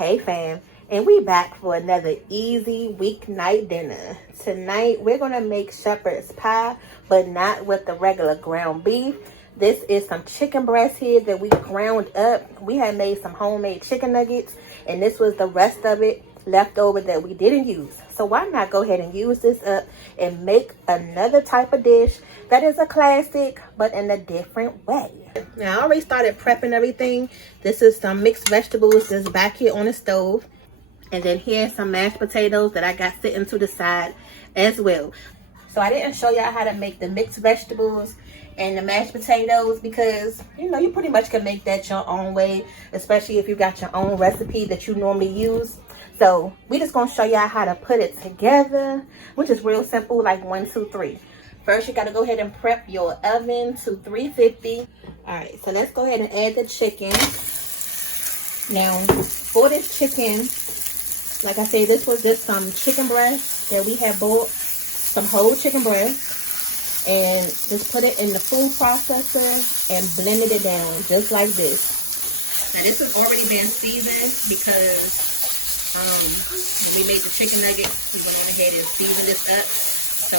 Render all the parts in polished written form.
Hey fam, and we back for another easy weeknight dinner. Tonight we're gonna make shepherd's pie, but not with the regular ground beef. This is some chicken breast here that we ground up. We had made some homemade chicken nuggets, and this was the rest of it left over that we didn't use. So why not go ahead and use this up and make another type of dish that is a classic, but in a different way. Now, I already started prepping everything. This is some mixed vegetables that's back here on the stove. And then here's some mashed potatoes that I got sitting to the side as well. So I didn't show y'all how to make the mixed vegetables and the mashed potatoes because, you know, you pretty much can make that your own way, especially if you got your own recipe that you normally use. So we just gonna show y'all how to put it together, which is real simple, like 1, 2, 3. First, you gotta go ahead and prep your oven to 350. All right, so let's go ahead and add the chicken. Now, for this chicken, like I said, this was just some chicken breast that we had bought, some whole chicken breast, and just put it in the food processor and blended it down just like this. Now, this has already been seasoned because when we made the chicken nuggets, we went on ahead and seasoned this up. So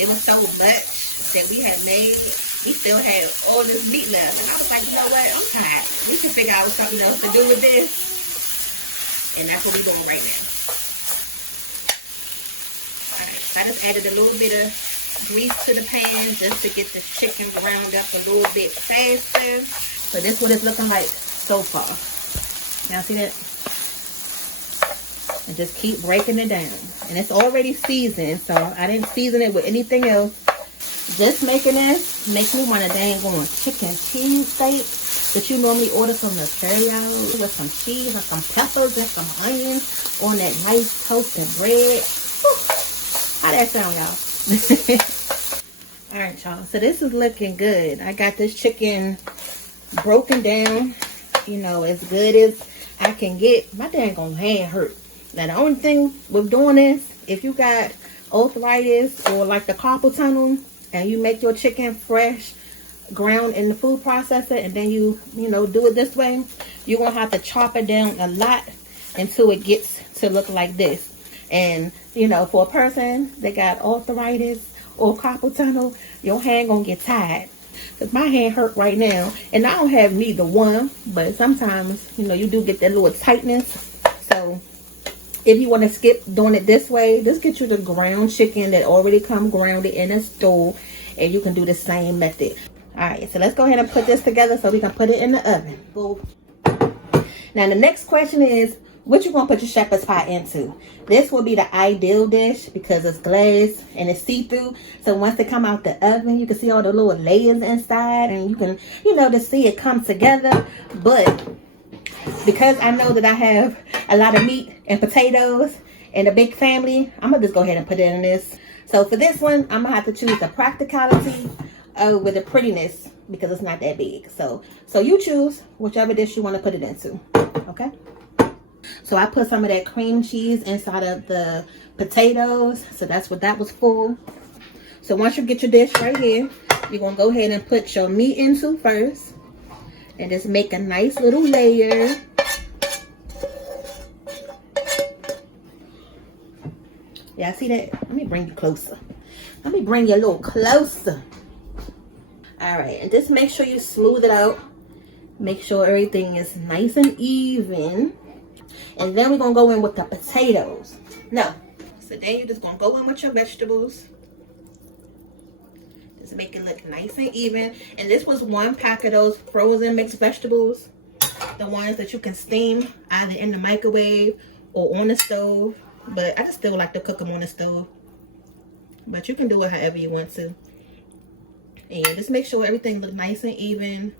it was so much that we had made, we still had all this meat left. And I was like, you know what, I'm tired. We can figure out something else to do with this. And that's what we're doing right now. Alright, so I just added a little bit of grease to the pan just to get the chicken ground up a little bit faster. So this is what it's looking like so far. Y'all see that? And just keep breaking it down. And it's already seasoned, so I didn't season it with anything else. Just making this makes me want a dang on chicken cheese steak that you normally order from the carryout with some cheese and some peppers and some onions on that nice toasted bread. Whew. How that sound, y'all? All right, y'all. So this is looking good. I got this chicken broken down, you know, as good as I can get. My dang on hand hurt. Now, the only thing with doing this, if you got arthritis or like the carpal tunnel and you make your chicken fresh, ground in the food processor, and then you know, do it this way, you're going to have to chop it down a lot until it gets to look like this. And, you know, for a person that got arthritis or carpal tunnel, your hand going to get tired. Because my hand hurt right now, and I don't have neither one, but sometimes, you know, you do get that little tightness. So if you want to skip doing it this way, just get you the ground chicken that already come grounded in a stove, and you can do the same method. All right, so let's go ahead and put this together so we can put it in the oven. Now the next question is, what you gonna put your shepherd's pie into? This will be the ideal dish because it's glass and it's see-through. So once it come out the oven, you can see all the little layers inside, and you can, you know, to see it come together. But because I know that I have a lot of meat and potatoes and a big family, I'm gonna just go ahead and put it in this. So for this one, I'm gonna have to choose the practicality with the prettiness because it's not that big. So you choose whichever dish you want to put it into. Okay. So I put some of that cream cheese inside of the potatoes. So that's what that was for. So once you get your dish right here, you're gonna go ahead and put your meat into first. And just make a nice little layer. Yeah, see that? Let me bring you closer. Let me bring you a little closer. All right, and just make sure you smooth it out. Make sure everything is nice and even. And then we're gonna go in with the potatoes. No, so then you're just gonna go in with your vegetables. Just make it look nice and even. And this was 1 pack of those frozen mixed vegetables. The ones that you can steam either in the microwave or on the stove. But I just still like to cook them on the stove. But you can do it however you want to. And just make sure everything looks nice and even.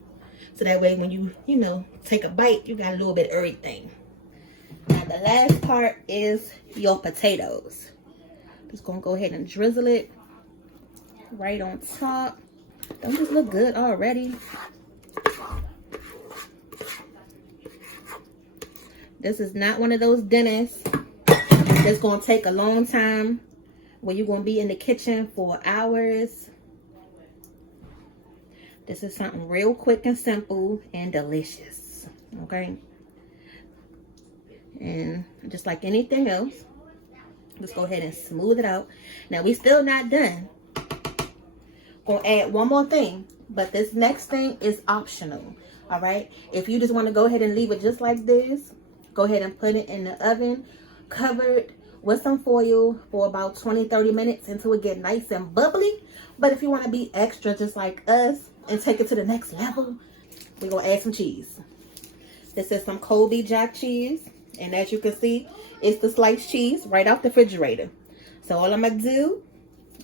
So that way when you know, take a bite, you got a little bit of everything. Now the last part is your potatoes. Just gonna go ahead and drizzle it right on top. Don't this look good already? This is not one of those dinners that's gonna take a long time where you're gonna be in the kitchen for hours. This is something real quick and simple and delicious. Okay, And just like anything else, just go ahead and smooth it out. Now we still not done. Gonna add one more thing, but this next thing is optional. All right, if you just want to go ahead and leave it just like this, go ahead and put it in the oven covered with some foil for about 20-30 minutes until it get nice and bubbly. But if you want to be extra just like us and take it to the next level, we're gonna add some cheese. This is some Colby Jack cheese, and as you can see, it's the sliced cheese right off the refrigerator. So all I'm gonna do,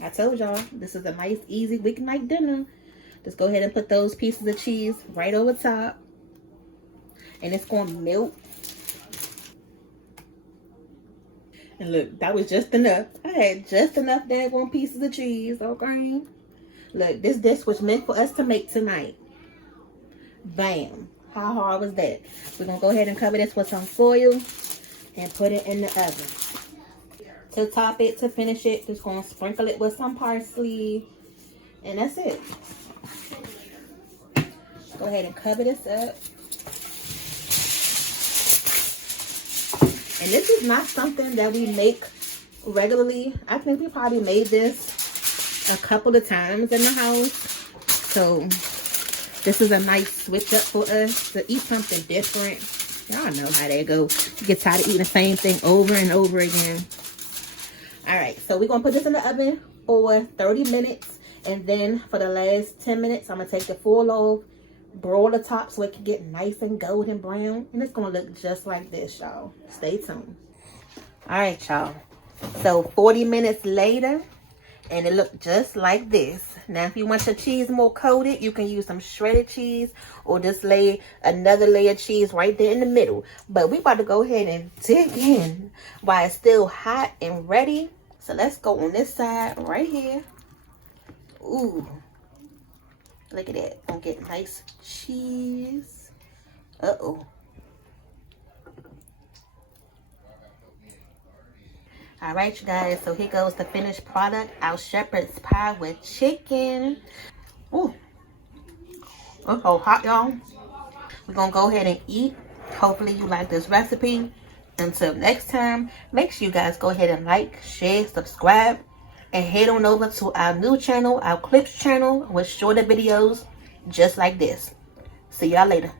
I told y'all, this is a nice easy weeknight dinner. Just go ahead and put those pieces of cheese right over top, and it's gonna melt. And look, that was just enough. I had just enough daggone pieces of cheese, okay? Look, this dish was meant for us to make tonight. Bam. How hard was that? We're gonna go ahead and cover this with some foil and put it in the oven. To top it, to finish it, just gonna sprinkle it with some parsley, and that's it. Go ahead and cover this up. And this is not something that we make regularly. I think we probably made this a couple of times in the house. So this is a nice switch up for us to eat something different. Y'all know how that go. You get tired of eating the same thing over and over again. All right, so we're gonna put this in the oven for 30 minutes. And then for the last 10 minutes, I'm gonna take the full off, broil the top so it can get nice and golden brown. And it's gonna look just like this, y'all. Stay tuned. All right, y'all. So 40 minutes later, and it looked just like this. Now, if you want your cheese more coated, you can use some shredded cheese or just lay another layer of cheese right there in the middle. But we about to go ahead and dig in while it's still hot and ready. So let's go on this side right here. Ooh. Look at that. Gonna get nice cheese. Uh-oh. All right, you guys. So here goes the finished product. Our shepherd's pie with chicken. Ooh. It's so hot, y'all. We're gonna go ahead and eat. Hopefully you like this recipe. Until next time, make sure you guys go ahead and like, share, subscribe, and head on over to our new channel, our clips channel, with shorter videos just like this. See y'all later.